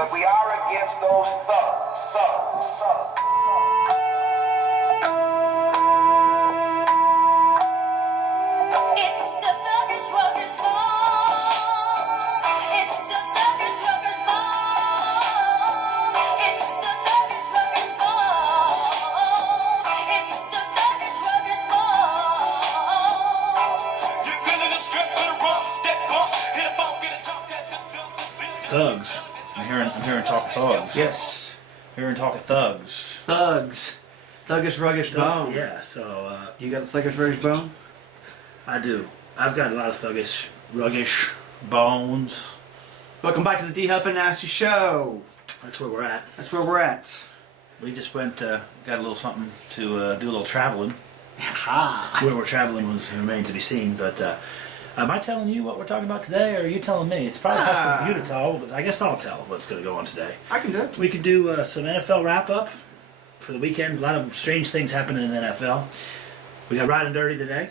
but we are against those thugs. It's the Thuggish Ruggers Ball. It's the Thuggish Ruggers Ball. It's the Thuggish Ruggers Ball. It's the Thuggish Ruggers Ball. You're feeling the strip for the rump, step up, hit a bump, get a jump that the Thugs. I'm hearing talk of thugs. Yes. Hearing talk of thugs. Thugs. Thuggish Ruggish Bone. Yeah, so You got the Thuggish Ruggish Bone? I do. I've got a lot of thuggish, ruggish bones. Welcome back to the D Huff and Nasty Show. That's where we're at. That's where we're at. We just went, got a little something to do a little traveling. Ha! Where we're traveling remains to be seen, but am I telling you what we're talking about today, or are you telling me? It's probably tough for you to tell, but I guess I'll tell what's going to go on today. I can do it. We could do some NFL wrap-up for the weekend. A lot of strange things happening in the NFL. We got Riding Dirty today.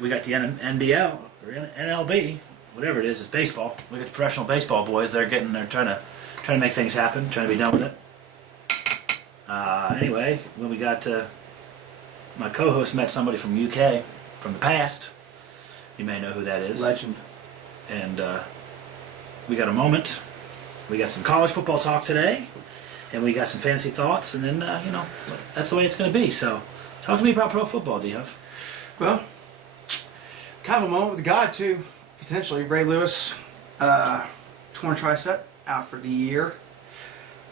We got the NBL, or NLB, whatever it is, it's baseball. We got the professional baseball boys. They're trying to make things happen, trying to be done with it. Anyway, when we got my co-host met somebody from UK, from the past. You may know who that is. Legend. And we got a moment. We got some college football talk today, and we got some fantasy thoughts, and then that's the way it's going to be. So, talk to me about pro football, D-Huff. Well, kind of a moment with God, too. Potentially. Ray Lewis, torn tricep, out for the year.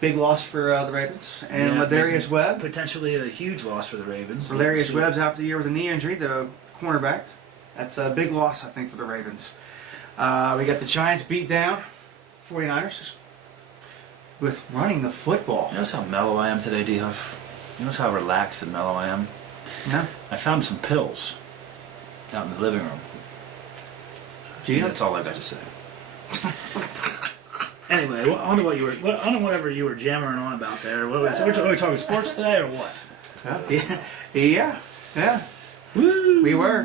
Big loss for the Ravens. And Yeah, Ladarius Webb. Potentially a huge loss for the Ravens. Ladarius Webb's out for the year with a knee injury, the cornerback. That's a big loss, I think, for the Ravens. We got the Giants beat down. 49ers with running the football. You notice how mellow I am today, D-Huff? You notice how relaxed and mellow I am? No? I found some pills out in the living room. Gee, That's all I got to say. Anyway, on to whatever you were jammering on about there. What, are we talking sports today or what? Yeah. Woo! We were.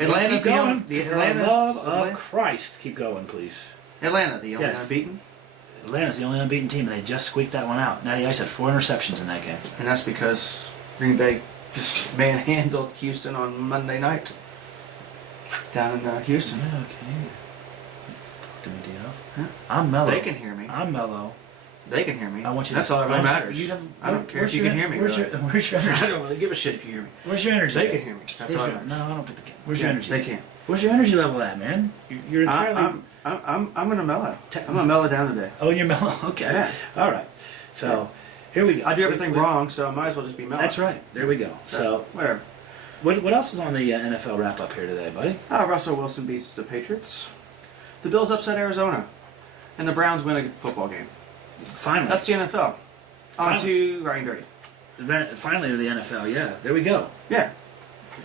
Atlanta's keep the going. only. For the love of Christ, keep going, please. Atlanta, the only Yes. unbeaten. Atlanta's the only unbeaten team, and they just squeaked that one out. Natty Ice had 4 interceptions in that game. And that's because Green Bay just manhandled Houston on Monday night. Down in Houston. Yeah, okay. Talk to me, D-Huff. Huh? I'm mellow. They can hear me. I'm mellow. They can hear me. I want you. That's to, all that really I want matters. You to, I don't care if you can hear me. Where's Really. your I energy? don't really give a shit if you hear me. Where's your energy? They can hear me. That's Where's all your, that no, matters. I don't think they can. Where's Yeah, your energy? They can. Where's your energy level at, man? You're entirely. I'm gonna mellow. I'm gonna mellow down today. Oh, you're mellow. Okay. Yeah. All right. So here we go. I do everything wrong, so I might as well just be mellow. That's right. There we go. So whatever. what else is on the NFL wrap up here today, buddy? Russell Wilson beats the Patrioons. The Bills upset Arizona, and the Browns win a football game. Finally. That's the NFL. On Finally. to Riding Dirty. Finally the NFL. Yeah. There we go. Yeah.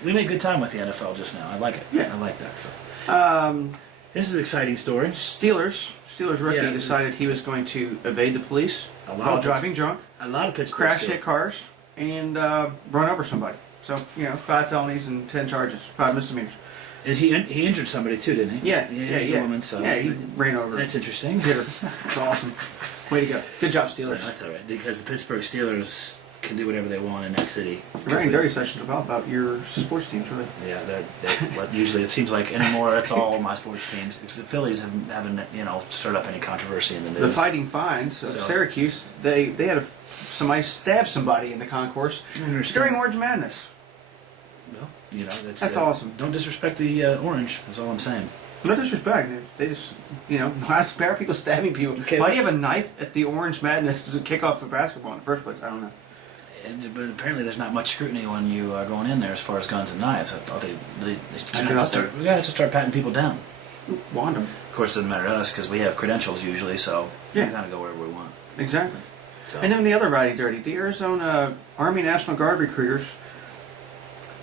We made good time with the NFL just now. I like it. Yeah. I like that. So Um, this is an exciting story. Steelers rookie Yeah, it was- decided he was going to evade the police A lot while of driving drunk, A lot of Pittsburgh. crash Steelers. hit cars, and run over somebody. So 5 felonies and 10 charges, 5 misdemeanors. Is he injured somebody too, didn't he? Yeah, He injured a woman. So he ran over. that's interesting. Hit her. It's awesome. Way to go. Good job, Steelers. That's all right because the Pittsburgh Steelers can do whatever they want in that city. Riding Dirty sessions about your sports teams, really. Yeah, what usually it seems like anymore. It's all my sports teams because the Phillies haven't stirred up any controversy in the news. The Fighting Fines of So- Syracuse, they had somebody stab somebody in the concourse during Orange Madness. Well, That's awesome. Don't disrespect the orange. That's all I'm saying. No disrespect. They just, not spare people stabbing people. Okay, Why do you have a knife at the Orange Madness to kick off the basketball in the first place? I don't know. But apparently there's not much scrutiny when you are going in there as far as guns and knives. I thought we got to start patting people down. Want them. Of course, it doesn't matter to us because we have credentials usually, so Yeah. we kind of go wherever we want. Exactly. So. And then the other Riding Dirty, the Arizona Army National Guard recruiters,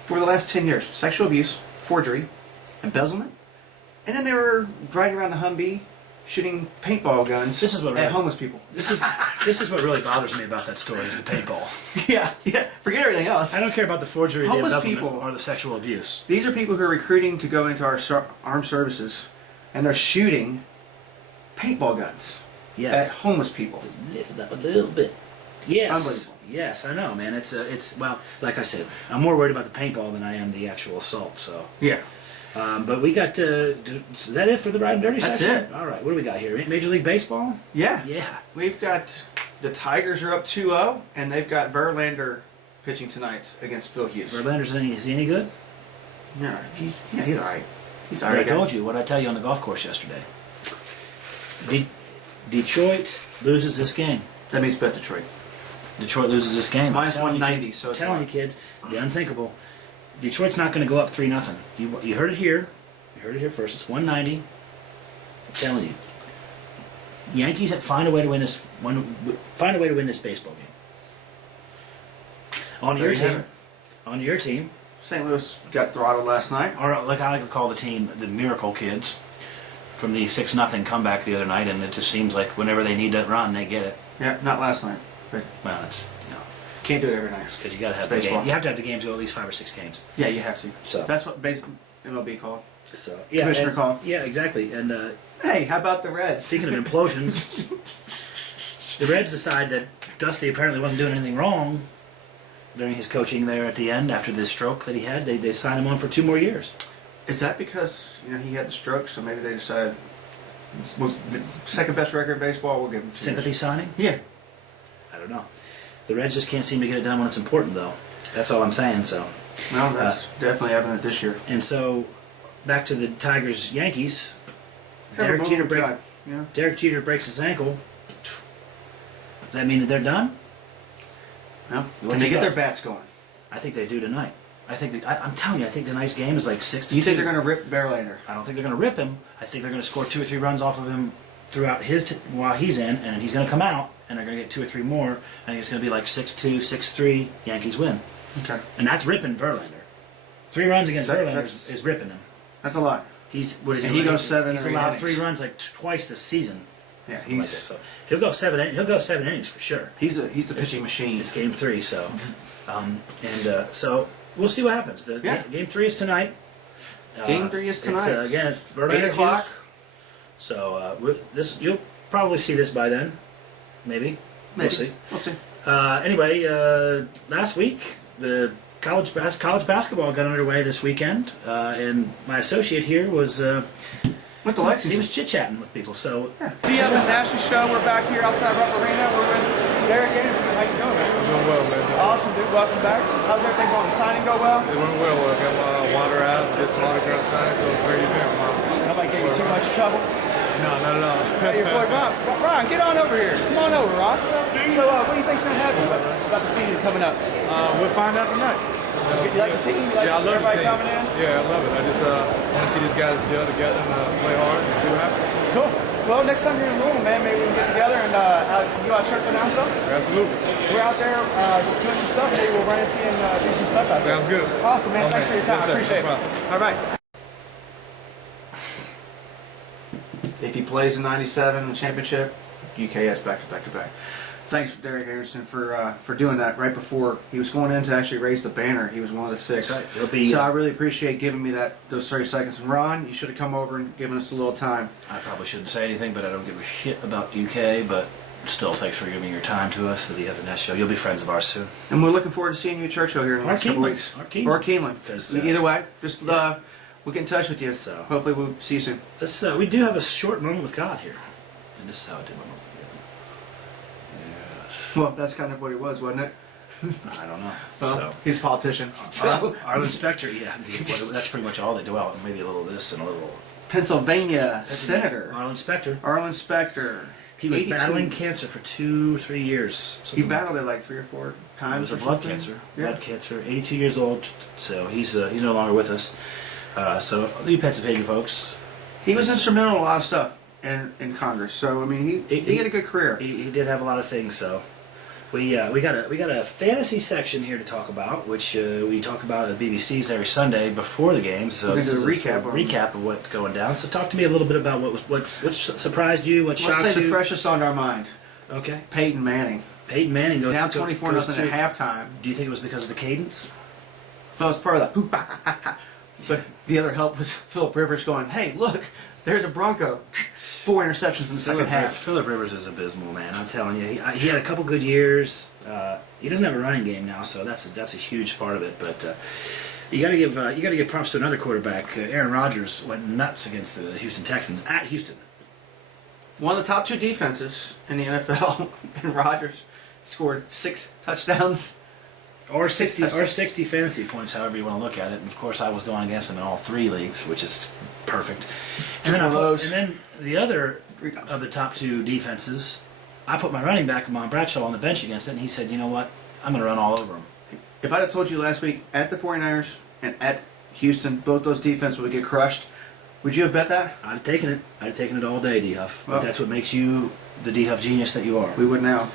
for the last 10 years, sexual abuse, forgery, embezzlement, and then they were riding around the Humvee shooting paintball guns This is what at really- homeless people. This is what really bothers me about that story is the paintball. Yeah. Forget everything else. I don't care about the forgery, the Homeless embezzlement, people. or the sexual abuse. These are people who are recruiting to go into our armed services, and they're shooting paintball guns Yes. at homeless people. Just lift it up a little bit. Yes. Unbelievable. Yes, I know, man. It's well, like I said, I'm more worried about the paintball than I am the actual assault. So, Yeah. but we got. Is that it for the Ride and Dirty That's section? it. All right. What do we got here? Major League Baseball. Yeah. Yeah. We've got the Tigers are up 2-0, and they've got Verlander pitching tonight against Phil Hughes. Verlander's is he any good? Yeah, he's all right. He's all But I right. told you what I tell you on the golf course yesterday. Detroit loses this game. That means bet Detroit. Detroit loses this game. Minus I'm telling you 190, kids- so it's telling you fine. kids, the unthinkable. Detroit's not going to go up 3-0. You heard it here. You heard it here first. It's 190. I'm telling you. Yankees have find a way to win this. Find a way to win this baseball game. On There your you have team. it. On your team. St. Louis got throttled last night. Or like I like to call the team, the Miracle Kids, from the 6-0 comeback the other night, and it just seems like whenever they need that run, they get it. Yeah, not last night. But Well, it's can't do it every night. because you got to have It's the baseball. game. You have to have the games go at least 5 or 6 games. Yeah, you have to. So That's what MLB called. So Commissioner and- call. Yeah, exactly. And Hey, how about the Reds? speaking of implosions, the Reds decide that Dusty apparently wasn't doing anything wrong during his coaching there at the end after this stroke that he had. They signed him on for 2 more years. Is that because he had the stroke, so maybe they decided was the second best record in baseball? We'll give him 2 Sympathy years. signing? Yeah. I don't know. The Reds just can't seem to get it done when it's important, though. That's all I'm saying. So. Well, that's definitely evident this year. And so, back to the Tigers Yankees. Derek Oh, Jeter, God. Yeah. Derek Jeter breaks his ankle. Does that mean that they're done? Well, What can they you get got? their bats going? I think they do tonight. I think I'm telling you, I think tonight's game is like 6-2. Do you think they're going to rip Verlander? I don't think they're going to rip him. I think they're going to score 2 or 3 runs off of him throughout while he's in, and he's going to come out, and they're going to get 2 or 3 more. I think it's going to be like 6-2, 6-3. Yankees win, Okay. and that's ripping Verlander. 3 runs against Verlander that's- is ripping him. That's a lot. He's what is And he? he goes 7 He's or 8 allowed innings. 3 runs like twice this season. Yeah, Something like he's that. So he'll go 7. He'll go 7 innings for sure. he's a pitching machine. It's game 3, so so we'll see what happens. Yeah. Game 3 is tonight. Game 3 is tonight. It's, again, it's Verlander 8 o'clock. Hughes. So you'll probably see this by then, maybe. We'll see. We'll see. Anyway, last week the college basketball got underway this weekend, and my associate here was Went to he Lexington. was chit chatting with people. So The Evans National Show. We're back here outside Rupp Arena. We're with Derek Anderson. How you doing, man? Doing well, man. Awesome, dude. Welcome back. How's everything going? The signing go well? It went well. I got my water out, did some autograph signing, so it's a great event. Nobody gave you too much trouble. No, not at all. Hey, your boy Ron. Ron, get on over here. Come on over, Ron. So, what do you think's gonna happen about the season coming up? We'll find out tonight. You like the team? You like Yeah, I love the everybody team. coming in? Yeah, I love it. I just want to see these guys gel together and play hard and see what happens. Cool. Well, next time you're in Louisville, man, maybe we can get together and you go out church on Amsterdam. Absolutely. We're out there doing some stuff. Maybe we'll run into you and do some stuff out there. Sounds good. Awesome, man. Thanks for your time. Yes, I sir. appreciate No it. problem. All right. If he plays in '97 the championship, UKS back to back. Thanks, Derek Anderson, for doing that right before he was going in to actually raise the banner. He was one of the 6. That's right. It'll be, So I really appreciate giving me those 30 seconds. And Ron, you should have come over and given us a little time. I probably shouldn't say anything, but I don't give a shit about UK. But still, thanks for giving your time to us at the FNS show. You'll be friends of ours soon. And we're looking forward to seeing you at Churchill here in the Or next couple Keeneland. weeks. Or Keeneland. Or Keeneland. 'Cause, Either way, just yeah. we'll get in touch with you. So- Hopefully we'll see you soon. Let's, we do have a short moment with God here, and this is how I did my moment with Well, that's kind of what he was, wasn't it? God. I don't know. Well, So. he's a politician. So, Arlen Specter, yeah, well, that's pretty much all they do out. Maybe a little of this and a little. Pennsylvania Senator Arlen Specter. Arlen Specter. He was 82. battling cancer for 2-3 years. He something like battled it like 3 or 4 that. It times. was a or blood something. cancer. Yeah. Blood cancer. 82 years old. So he's no longer with us. So you Pennsylvania folks. He was instrumental in a lot of stuff in Congress. So I mean, he had a good career. He did have a lot of things. So we got a fantasy section here to talk about, which we talk about at BBC's every Sunday before the game. So We're gonna this do a is recap a on- recap of what's going down. So talk to me a little bit about what surprised you, what Let's shocked say you. the freshest on our mind, Okay, Peyton Manning. Peyton Manning goes Down goes 24-0 through- at halftime. Do you think it was because of the cadence? So it's part of the but the other help was Philip Rivers going, "Hey, look, there's a Bronco." 4 interceptions in the second half. Phillip Rivers is abysmal, man. I'm telling you, he had a couple good years. He doesn't have a running game now, so that's a huge part of it. But you got to give props to another quarterback. Aaron Rodgers went nuts against the Houston Texans at Houston. One of the top 2 defenses in the NFL, and Rodgers scored 6 touchdowns. Or 60 fantasy points, however you want to look at it. And of course, I was going against him in all 3 leagues, which is perfect. And then the other of the top 2 defenses, I put my running back, Amon Bradshaw, on the bench against it, and he said, "You know what? I'm going to run all over him." If I'd have told you last week at the 49ers and at Houston, both those defenses would get crushed, would you have bet that? I'd have taken it. I'd have taken it all day, D-Huff. Well, But that's what makes you the D-Huff genius that you are. We would now.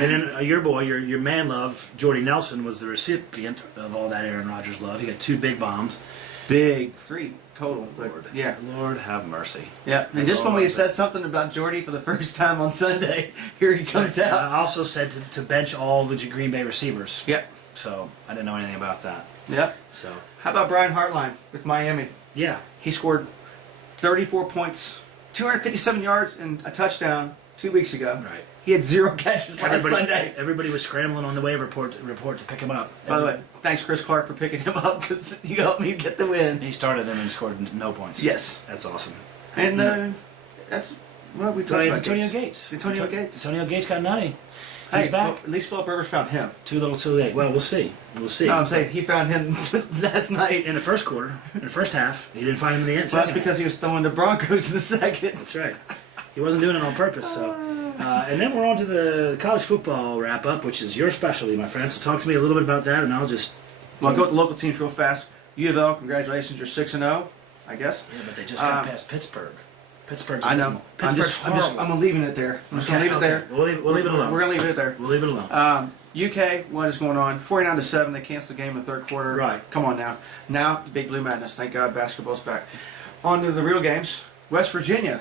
And then your boy, your man love, Jordy Nelson, was the recipient of all that Aaron Rodgers love. He got 2 big bombs. Big 3 total. But Lord, yeah. Lord have mercy. Yeah. And That's just when all we I said something about Jordy for the first time on Sunday, here he comes out. I also said to bench all the Green Bay receivers. Yep. So I didn't know anything about that. Yep. So How about Brian Hartline with Miami? yeah, He scored 34 points, 257 yards, and a touchdown 2 weeks ago. right. He had 0 catches last Sunday. Everybody was scrambling on the waiver report to pick him up. By the way, thanks Chris Clark for picking him up because you helped me get the win. He started him and scored no points. Yes. That's awesome. And that's what we talked about. Antonio Gates. Antonio Gates. Antonio Gates got nutty. Hey, He's back. well, at least Philip Rivers found him. Too little, too late. Well, we'll see. We'll see. No, I'm saying he found him last night. In the first quarter, in the first half, he didn't find him in the end. Well, that's because he was throwing the Broncos in the second. That's right. He wasn't doing it on purpose. So, and then we're on to the college football wrap up, which is your specialty, my friend. So talk to me a little bit about that, and I'll just. Well, I'll go with the local teams real fast. U of L, congratulations, you're 6-0, I guess. Yeah, but they just got past Pittsburgh. Pittsburgh's I know. abysmal. Pittsburgh's horrible. I'm leaving it there. I'm just going to leave it there. We'll leave it alone. We're going to leave it there. We'll leave it alone. UK, what is going on? 49-7. They canceled the game in the third quarter. Right. Come on now. Now, the Big Blue Madness. Thank God basketball's back. On to the real games. West Virginia.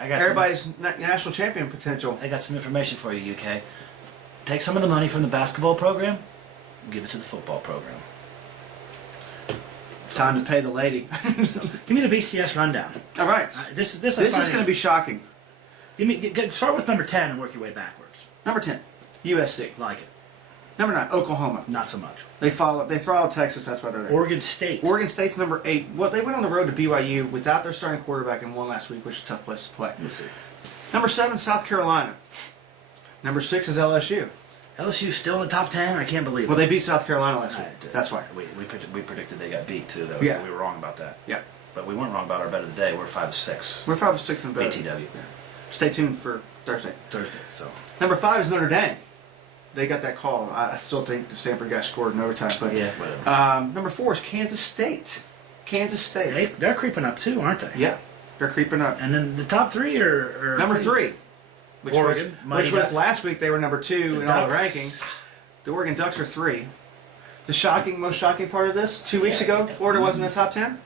I got Everybody's national champion potential. I got some information for you, UK. Take some of the money from the basketball program, give it to the football program. Time to pay the lady. So, give me the BCS rundown. All right. This This is going to be shocking. Start with number 10 and work your way backwards. Number 10, USC. Like it. Number 9, Oklahoma. Not so much. They throw out Texas. That's why they're there. Oregon State. Oregon State's number 8. Well, they went on the road to BYU without their starting quarterback and won last week, which is a tough place to play. We'll see. Number 7, South Carolina. Number 6 is LSU. LSU's still in the top 10? I can't believe it. Well, they beat South Carolina last week. Right, That's why. We predicted they got beat, too. Yeah. We were wrong about that. Yeah. But we weren't wrong about our bet of the day. We're 5-6. We're 5-6 in the bet. BTW. Stay tuned for Thursday. Thursday, so. Number 5 is Notre Dame. They got that call. I still think the Stanford guy scored in overtime. But Yeah, whatever. number 4 is Kansas State. Kansas State. They're creeping up, too, aren't they? Yeah. They're creeping up. And then the top 3 are Number 3. Oregon, Mighty which was Ducks. last week they were number 2 in all the Ducks. rankings. The Oregon Ducks are 3. The most shocking part of this, 2 weeks ago, Florida wasn't in the top 10.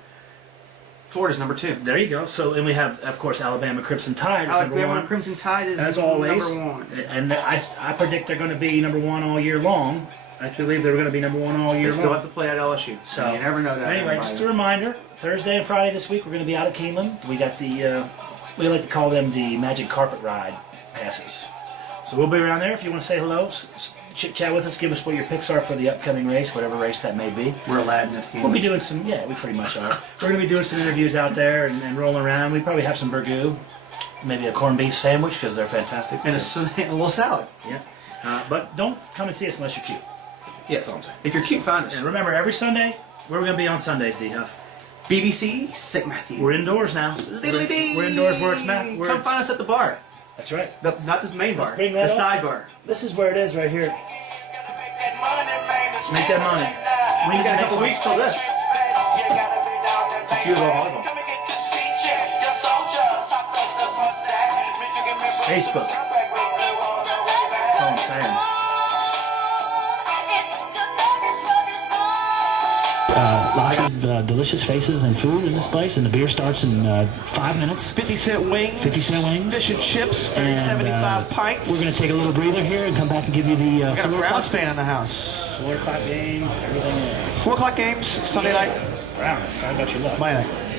Florida's number 2. There you go. So, and we have, of course, Alabama Crimson Tide is number Alabama 1. Crimson Tide is As always. number 1. And I predict they're going to be number 1 all year long. I believe they're going to be number 1 all They year still long. have to play at LSU. So you never know that. Anyway, just a reminder: Thursday and Friday this week we're going to be out at Keeneland. We got the we like to call them the Magic Carpet Ride passes. So we'll be around there if you want to say hello, chit chat with us, give us what your picks are for the upcoming race, whatever race that may be. We're Aladdin at We'll be doing some, we pretty much are. We're going to be doing some interviews out there and rolling around. We probably have some burgoo, maybe a corned beef sandwich because they're fantastic. and So, a little salad. yeah. But don't come and see us unless you're cute. Yes. That's all I'm saying. If you're cute, find us. And remember, every Sunday, where are we going to be on Sundays, D-Huff? BBC St. Matthew. We're indoors now. We're indoors where it's Come find us at the bar. That's right. Not this main bar. bring The that up. side bar. This is where it is right here. Make that money. We got a couple weeks till this. Few of our volleyball. Facebook. That's all I'm saying. Lots of delicious faces and food in this place, and the beer starts in 5 minutes. 50-cent wings. 50-cent wings. Fish and chips, And, 75 pints. We're going to take a little breather here and come back and give you the got a 4 Browns o'clock, fan in the house. 4 o'clock games, everything else. 4 o'clock games, Sunday night. Browns, sorry about your luck. Monday night.